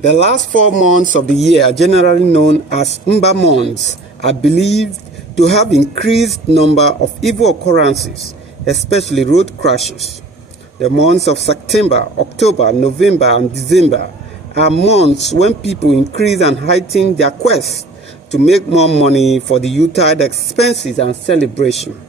The last 4 months of the year, generally known as Ember Months, are believed to have increased number of evil occurrences, especially road crashes. The months of September, October, November, and December are months when people increase and heighten their quest to make more money for the yuletide expenses and celebration.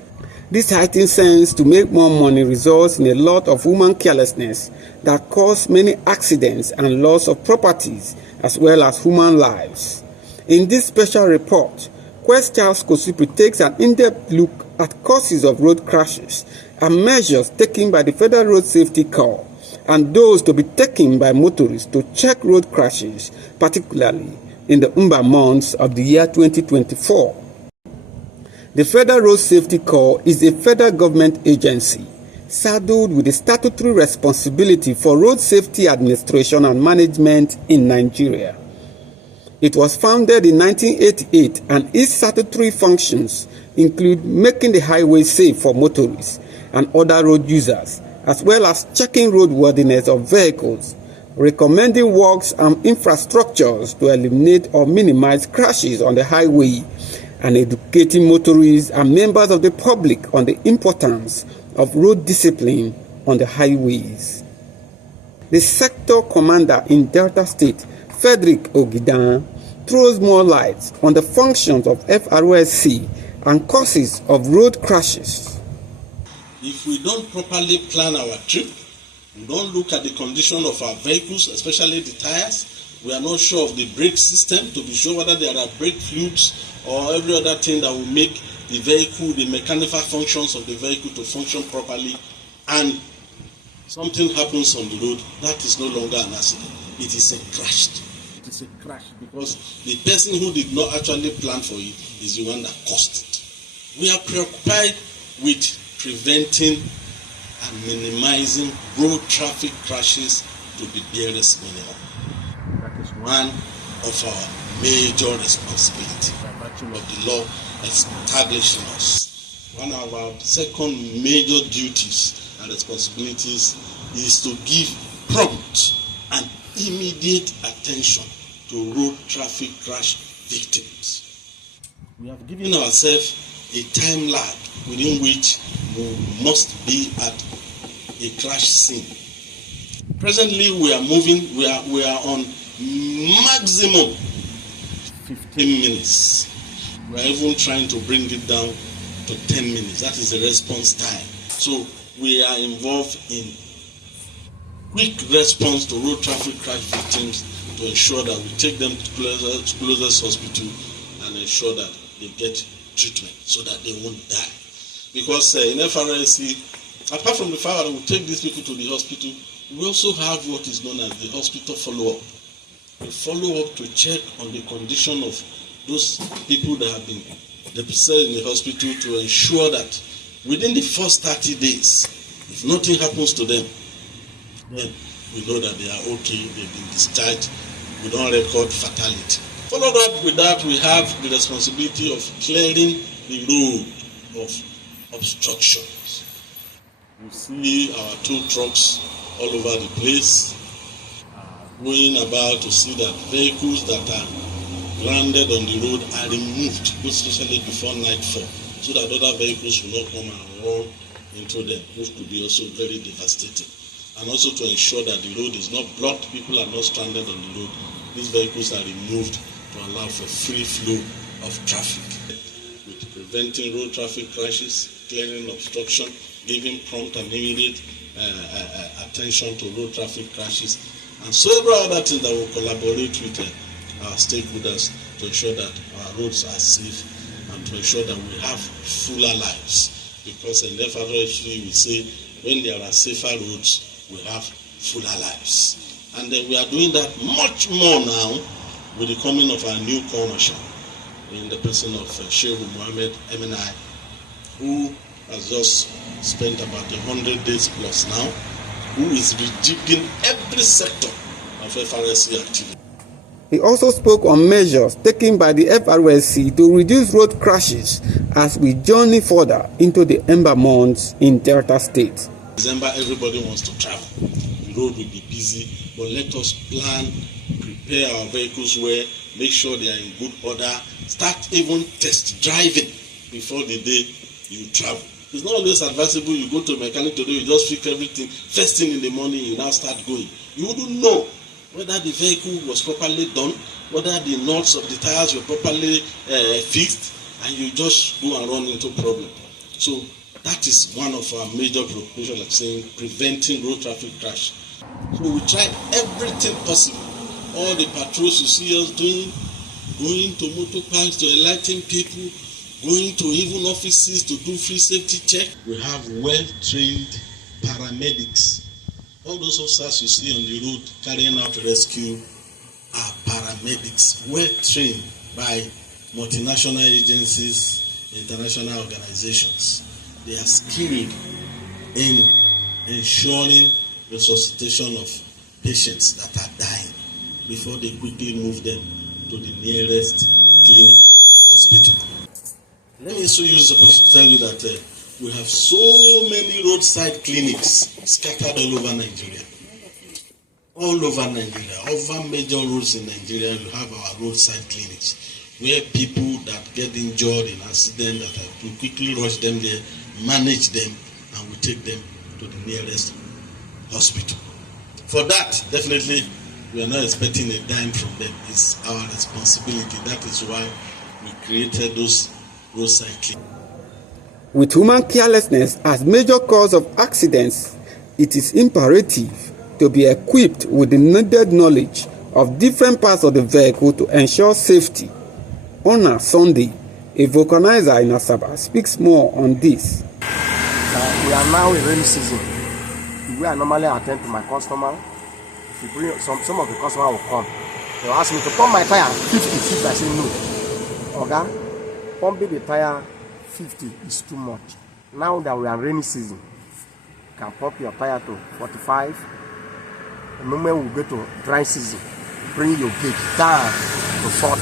This heightened sense to make more money results in a lot of human carelessness that cause many accidents and loss of properties as well as human lives. In this special report, Charles Kosipre takes an in-depth look at causes of road crashes and measures taken by the Federal Road Safety Corps and those to be taken by motorists to check road crashes, particularly in the Ember Months of the year 2024. The Federal Road Safety Corps is a federal government agency saddled with the statutory responsibility for road safety administration and management in Nigeria. It was founded in 1988 and its statutory functions include making the highway safe for motorists and other road users, as well as checking roadworthiness of vehicles, recommending works and infrastructures to eliminate or minimize crashes on the highway, and educating motorists and members of the public on the importance of road discipline on the highways. The sector commander in Delta State, Frederick Ogidan, throws more light on the functions of FRSC and causes of road crashes. If we don't properly plan our trip, we don't look at the condition of our vehicles, especially the tires, we are not sure of the brake system to be sure whether there are brake fluids or every other thing that will make the vehicle, the mechanical functions of the vehicle to function properly, and something happens on the road, that is no longer an accident. It is a crash. It is a crash because the person who did not actually plan for it is the one that caused it. We are preoccupied with preventing and minimizing road traffic crashes to the barest minimum. That is one of our major responsibilities by virtue of the law establishing us. One of our second major duties and responsibilities is to give prompt and immediate attention to road traffic crash victims. We have given ourselves a time lag within which we must be at a crash scene. Presently, we are on maximum 15 minutes. We are even trying to bring it down to 10 minutes. That is the response time. So we are involved in quick response to road traffic crash victims to ensure that we take them to closest hospital and ensure that they get treatment so that they won't die. Because in FRSC, apart from the fact that we take these people to the hospital, we also have what is known as the hospital follow-up. We follow up to check on the condition of those people that have been deposited in the hospital to ensure that within the first 30 days, if nothing happens to them, then we know that they are okay, they've been discharged, we don't record fatality. Followed up with that, we have the responsibility of clearing the road of obstructions. You see our tow trucks all over the place, going about to see that vehicles that are landed on the road are removed, especially before nightfall, so that other vehicles will not come and run into them, which could be also very devastating. And also to ensure that the road is not blocked, people are not stranded on the road. These vehicles are removed to allow for free flow of traffic. With preventing road traffic crashes, clearing obstruction, giving prompt and immediate attention to road traffic crashes, and several other things that will collaborate with our stakeholders to ensure that our roads are safe and to ensure that we have fuller lives. Because in the FRSC we say when there are safer roads, we have fuller lives. And then we are doing that much more now with the coming of our new commercial in the person of Sheikh Mohammed MNI, who has just spent about 100 days plus now, who is rejigging every sector of FRSC activity. He also spoke on measures taken by the FRSC to reduce road crashes as we journey further into the Ember Months in Delta State. December, everybody wants to travel. The road will be busy, but let us plan, prepare our vehicles well, make sure they are in good order, start even test driving before the day you travel. It's not always advisable you go to a mechanic today, you just fix everything, first thing in the morning you now start going. You wouldn't know whether the vehicle was properly done, whether the nuts of the tires were properly fixed, and you just go and run into problem. So that is one of our major preoccupations, like saying preventing road traffic crash. So we try everything possible. All the patrols you see us doing, going to motor parks to enlighten people, going to even offices to do free safety check. We have well-trained paramedics. All those officers you see on the road carrying out rescue are paramedics, well-trained by multinational agencies, international organizations. They are skilled in ensuring resuscitation of patients that are dying before they quickly move them to the nearest clinic or hospital. Let me also use the opportunity to tell you that we have so many roadside clinics scattered all over Nigeria. All over Nigeria, over major roads in Nigeria, you have our roadside clinics where people that get injured in accident, that we quickly rush them there, manage them, and we take them to the nearest hospital. For that, definitely, we are not expecting a dime from them. It's our responsibility. That is why we created those roadside clinics. With human carelessness as major cause of accidents, it is imperative to be equipped with the needed knowledge of different parts of the vehicle to ensure safety. On Sunday, a vulcanizer in Asaba speaks more on this. We are now in rainy season. The way I normally attend to my customer, if you bring some of the customers will come. They will ask me to pump my tire 50. I say no. Okay, pumping the tire 50 is too much. Now that we are in rainy season, you can pump your tire to 45. The moment we go to dry season, bring your gauge down to 40.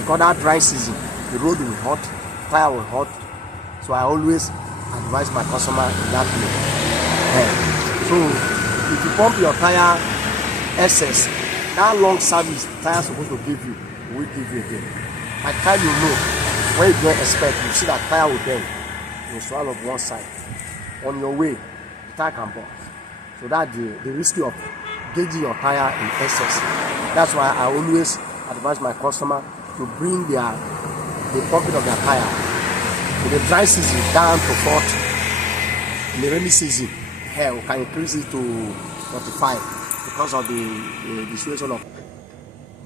Because that dry season, the road will hot, tire will hot. So I always advise my customer in that way. So if you pump your tire excess, that long service tire is supposed to give you, will give you again. By the time you know, when you don't expect, you see that tire will bend, you swallow one side. On your way, the tire can burst. So that's the risk of gauging your tire in excess. That's why I always advise my customer to bring the pumping of their tire in the dry season down to 40. In the rainy season, hell, we can increase it to 45 because of the situation of.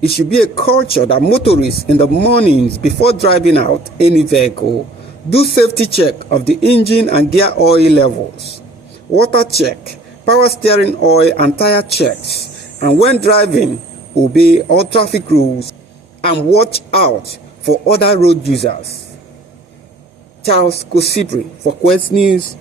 It should be a culture that motorists in the mornings before driving out any vehicle do safety check of the engine and gear oil levels, water check, power steering oil and tire checks, and when driving, obey all traffic rules and watch out for other road users. Charles Kosipre for Quest News.